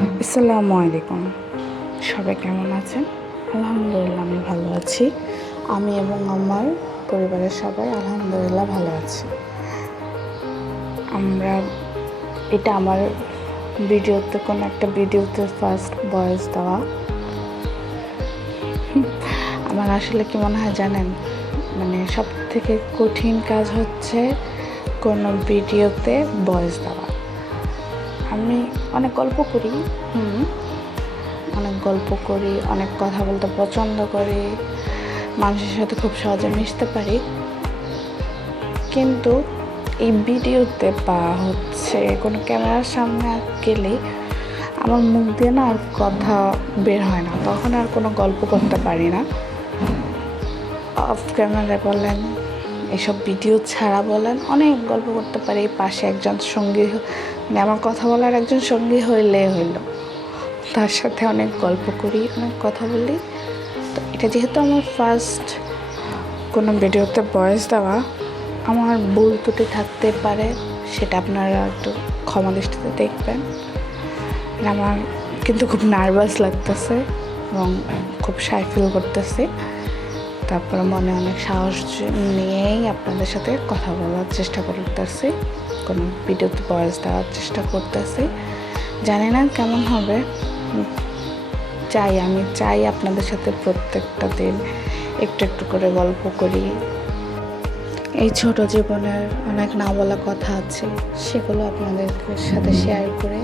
আসসালামু আলাইকুম। সবাই কেমন আছেন? আলহামদুলিল্লাহ আমি ভালো আছি। আমি এবং আমার পরিবারের সবাই আলহামদুলিল্লাহ ভালো আছি। আমরা এটা আমার কোনো একটা ভিডিওতে ফার্স্ট ভয়েস দেওয়া। আমার আসলে কি মনে হয় জানেন, সব থেকে কঠিন কাজ হচ্ছে কোনো ভিডিওতে ভয়েস দেওয়া। আমি অনেক গল্প করি, অনেক কথা বলতে পছন্দ করি, মানুষের সাথে খুব সহজে মিশতে পারি, কিন্তু এই ভিডিওতে বা কোনো ক্যামেরার সামনে গেলে আমার মুখ দিয়ে না আর কথা বের হয় না, তখন আর কোনো গল্প করতে পারি না। অফ ক্যামেরা বলেন, এসব ভিডিও ছাড়া বলেন, অনেক গল্প করতে পারি। পাশে একজন সঙ্গী, আমার কথা বলার একজন সঙ্গী হইলে হইল, তার সাথে অনেক গল্প করি, অনেক কথা বলি। তো এটা যেহেতু আমার ফার্স্ট কোনো ভিডিওতে ভয়েস দেওয়া, আমার ভুল ত্রুটি থাকতে পারে, সেটা আপনারা একটু ক্ষমা দৃষ্টিতে দেখবেন। আমার কিন্তু খুব নার্ভাস লাগতেছে এবং খুব শাই ফিল করতেছি। তারপরে মনে অনেক সাহস নিয়েই আপনাদের সাথে কথা বলার চেষ্টা করতেছি, কোনো ভিডিওতে ভয়েস দেওয়ার চেষ্টা করতেছি। জানি না কেমন হবে। আমি চাই আপনাদের সাথে প্রত্যেকটা দিন একটু একটু করে গল্প করি। এই ছোট জীবনের অনেক না বলা কথা আছে, সেগুলো আপনাদের সাথে শেয়ার করে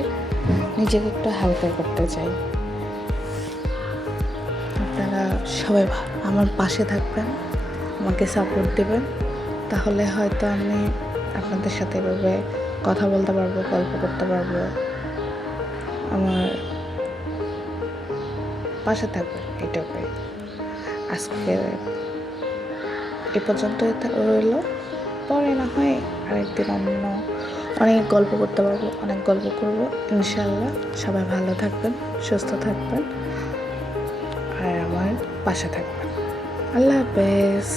নিজেকে একটু হালকা করতে চাই। আপনারা সবাই আমার পাশে থাকবেন, আমাকে সাপোর্ট দেবেন, তাহলে হয়তো আমি আপনাদের সাথে এভাবে কথা বলতে পারবো, গল্প করতে পারবো। আমার পাশে থাকবেন, এটুকুই। আজকে এ পর্যন্তই রইল। পরে না হয় আরেকদিন অনেক গল্প করতে পারবো, অনেক গল্প করবো ইনশাআল্লাহ। সবাই ভালো থাকবেন, সুস্থ থাকবেন, আর আমার পাশে থাকবেন। আল্লাহ হাফেজ।